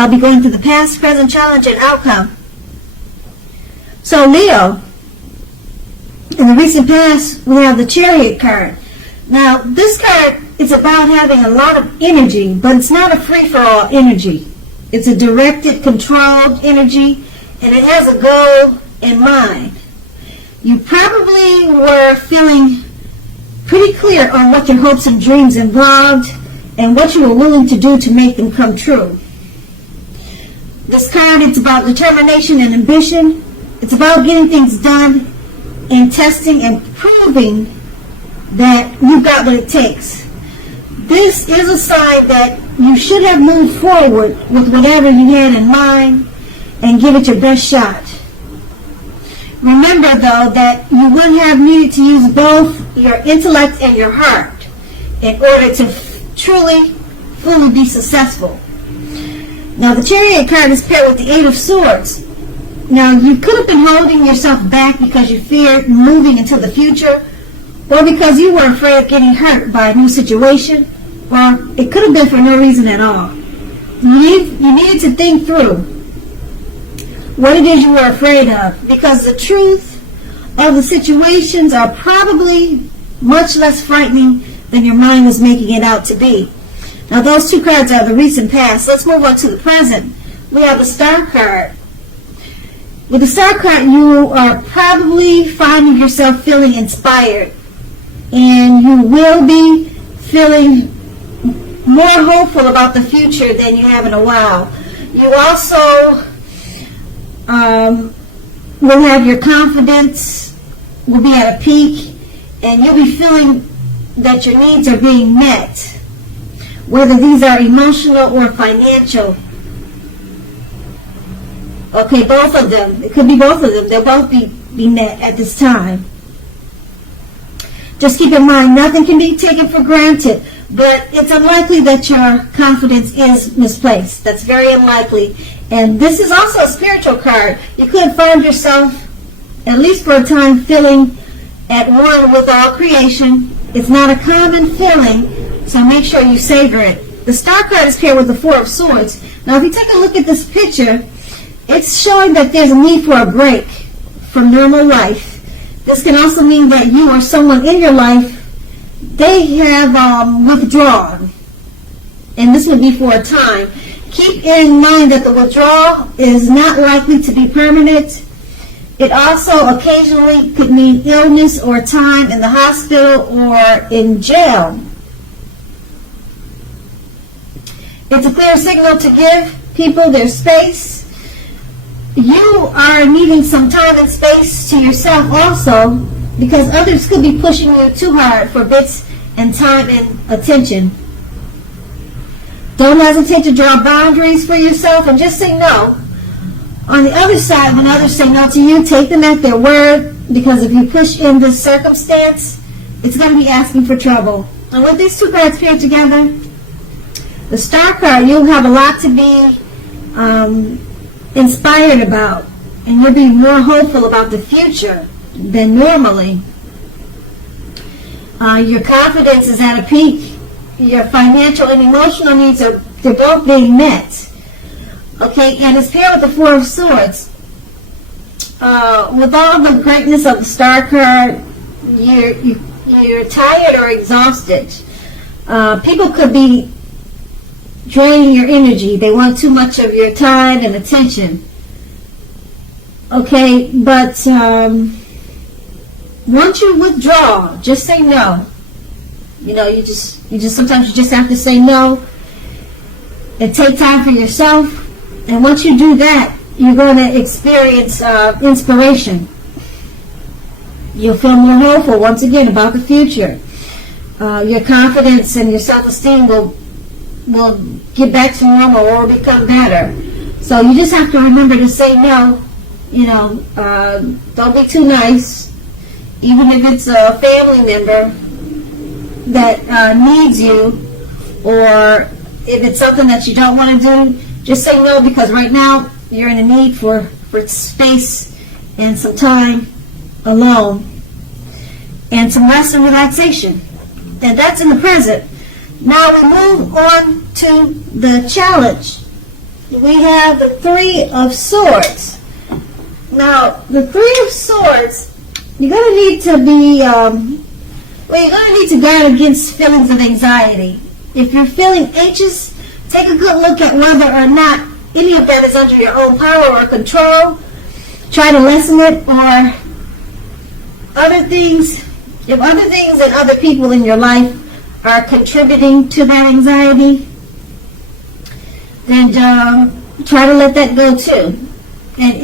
I'll be going through the past, present, challenge, and outcome. So Leo, in the recent past, we have the Chariot card. Now, this card is about having a lot of energy, but it's not a free-for-all energy. It's a directed, controlled energy, and it has a goal in mind. You probably were feeling pretty clear on what your hopes and dreams involved and what you were willing to do to make them come true. This card, it's about determination and ambition. It's about getting things done and testing and proving that you've got what it takes. This is a sign that you should have moved forward with whatever you had in mind and give it your best shot. Remember, though, that you would have needed to use both your intellect and your heart in order to truly, fully be successful. Now, the Chariot card is paired with the Eight of Swords. Now, you could have been holding yourself back because you feared moving into the future, or because you were afraid of getting hurt by a new situation, or it could have been for no reason at all. You needed to think through what it is you were afraid of, because the truth of the situations are probably much less frightening than your mind was making it out to be. Now, those two cards are the recent past. Let's move on to the present. We have the Star card. With the Star card, you are probably finding yourself feeling inspired, and you will be feeling more hopeful about the future than you have in a while. You also will have your confidence will be at a peak, and you'll be feeling that your needs are being met, whether these are emotional or financial. Okay, both of them. It could be both of them. They'll both be met at this time. Just keep in mind, nothing can be taken for granted, but it's unlikely that your confidence is misplaced. That's very unlikely. And this is also a spiritual card. You could find yourself, at least for a time, feeling at one with all creation. It's not a common feeling, so make sure you savor it. The Star card is paired with the Four of Swords. Now, if you take a look at this picture, it's showing that there's a need for a break from normal life. This can also mean that you or someone in your life, they have withdrawn. And this would be for a time. Keep in mind that the withdrawal is not likely to be permanent. It also occasionally could mean illness or time in the hospital or in jail. It's a clear signal to give people their space. You are needing some time and space to yourself also, because others could be pushing you too hard for bits and time and attention. Don't hesitate to draw boundaries for yourself and just say no. On the other side, when others say no to you, take them at their word, because if you push in this circumstance, it's going to be asking for trouble. And with these two cards paired together, the Star card, you'll have a lot to be inspired about, and you'll be more hopeful about the future than normally. Your confidence is at a peak. Your financial and emotional needs they're both being met. Okay, and it's paired with the Four of Swords. With all the greatness of the Star card, you're tired or exhausted. People could be draining your energy. They want too much of your time and attention. Okay, but once you withdraw, just say no. You know, you just sometimes you just have to say no and take time for yourself. And once you do that, you're going to experience inspiration. You'll feel more hopeful once again about the future. Your confidence and your self-esteem will get back to normal or become better. So you just have to remember to say no. You know, don't be too nice. Even if it's a family member that needs you, or if it's something that you don't want to do, just say no, because right now you're in a need for space and some time alone and some rest and relaxation. And that's in the present. Now we move on to the challenge. we have the Three of Swords. Now, the Three of Swords, you're going to need to be, you're going to need to guard against feelings of anxiety. If you're feeling anxious, take a good look at whether or not any of that is under your own power or control. Try to lessen it, or other things, if other things and other people in your life are contributing to that anxiety, then try to let that go too. And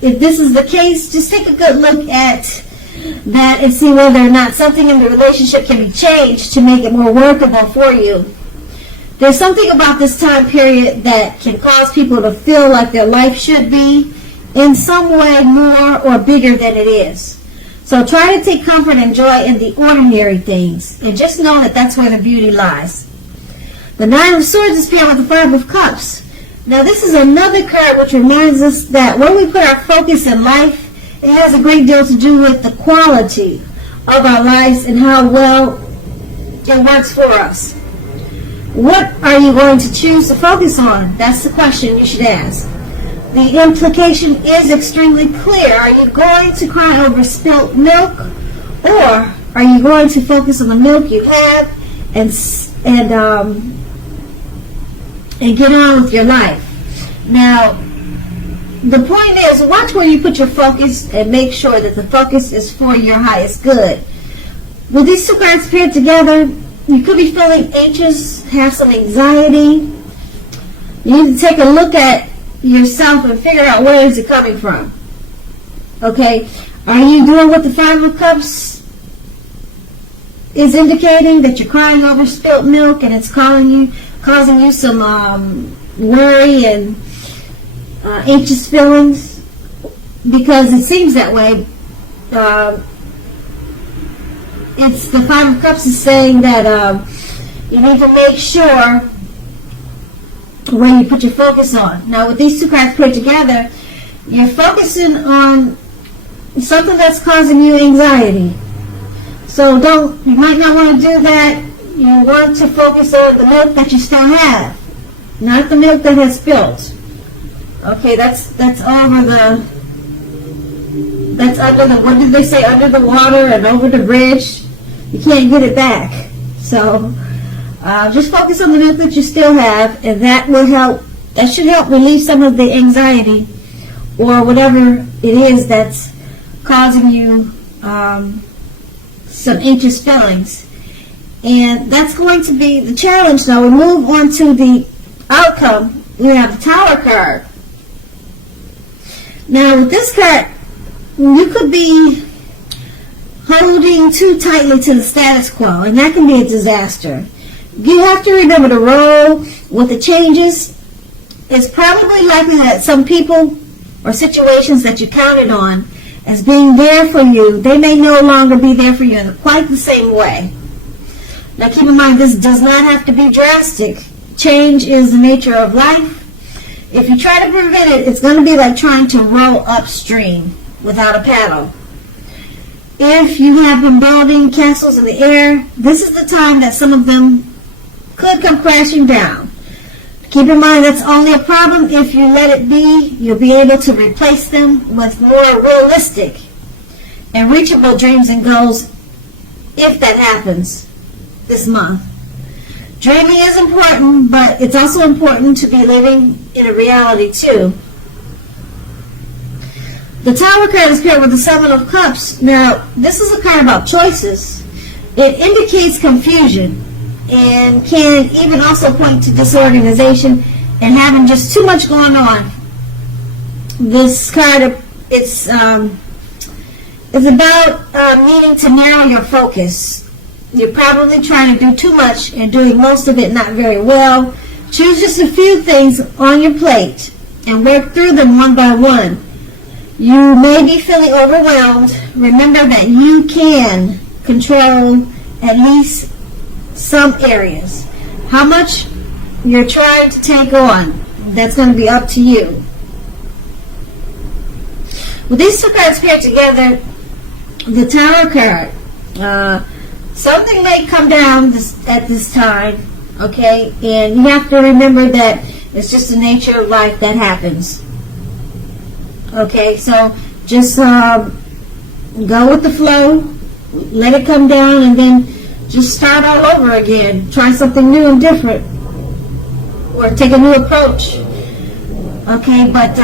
if this is the case, just take a good look at that and see whether or not something in the relationship can be changed to make it more workable for you. There's something about this time period that can cause people to feel like their life should be in some way more or bigger than it is. So try to take comfort and joy in the ordinary things, and just know that that's where the beauty lies. The Nine of Swords is paired with the Five of Cups. Now this is another card which reminds us that when we put our focus in life, it has a great deal to do with the quality of our lives and how well it works for us. What are you going to choose to focus on? That's the question you should ask. The implication is extremely clear. Are you going to cry over spilt milk, or are you going to focus on the milk you have and get on with your life? Now, the point is, watch where you put your focus and make sure that the focus is for your highest good. With these two cards paired together, you could be feeling anxious, have some anxiety. You need to take a look at yourself and figure out where is it coming from. Okay, are you doing what the Five of Cups is indicating, that you're crying over spilt milk and it's causing you some worry and anxious feelings? Because it seems that way. It's the Five of Cups is saying that you need to make sure where you put your focus on. Now, with these two cards put together, you're focusing on something that's causing you anxiety. So you might not want to do that. You want to focus on the milk that you still have, not the milk that has spilled. Okay, that's under the, what did they say, under the water and over the bridge. You can't get it back. So just focus on the milk that you still have, and that will help. That should help relieve some of the anxiety or whatever it is that's causing you some anxious feelings. And that's going to be the challenge. Now we move on to the outcome. We have the Tower card. Now with this card, you could be holding too tightly to the status quo, and that can be a disaster. You have to remember to roll with the changes. It's probably likely that some people or situations that you counted on as being there for you, they may no longer be there for you in quite the same way. Now keep in mind, this does not have to be drastic. Change is the nature of life. If you try to prevent it, it's going to be like trying to row upstream without a paddle. If you have been building castles in the air, this is the time that some of them could come crashing down. Keep in mind, that's only a problem if you let it be. You'll be able to replace them with more realistic and reachable dreams and goals if that happens this month. Dreaming is important, but it's also important to be living in a reality too. The Tower card is paired with the Seven of Cups. Now, this is a card about choices. It indicates confusion and can even also point to disorganization and having just too much going on. This card, it's about needing to narrow your focus. You're probably trying to do too much and doing most of it not very well. Choose just a few things on your plate and work through them one by one. You may be feeling overwhelmed. Remember that you can control at least some areas. How much you're trying to take on, that's going to be up to you. With these two cards paired together, the Tower card, something may come down at this time, okay? And you have to remember that It's just the nature of life that happens. Okay, so just go with the flow, let it come down, and then just start all over again. Try something new and different, or take a new approach. Okay, but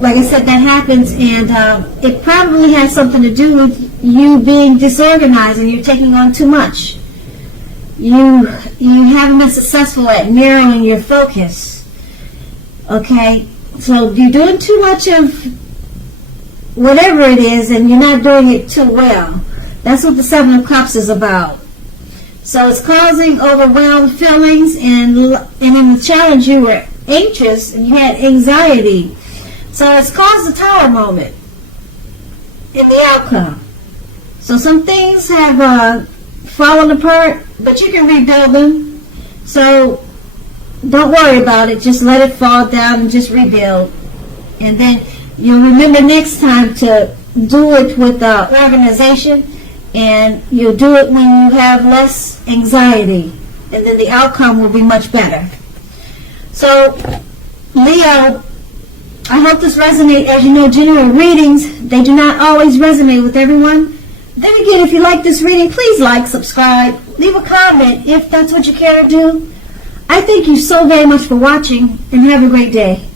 like I said, that happens, and it probably has something to do with you being disorganized and you're taking on too much. You haven't been successful at narrowing your focus. Okay, so you're doing too much of whatever it is, and you're not doing it too well. That's what the Seven of Cups is about. So it's causing overwhelmed feelings, and in the challenge you were anxious and you had anxiety. So it's caused a tower moment in the outcome. So some things have fallen apart, but you can rebuild them. So don't worry about it. Just let it fall down and just rebuild. And then you'll remember next time to do it with organization, and you'll do it when you have less anxiety, and then the outcome will be much better. So, Leo, I hope this resonates. As you know, general readings, they do not always resonate with everyone. Then again, if you like this reading, please like, subscribe, leave a comment if that's what you care to do. I thank you so very much for watching, and have a great day.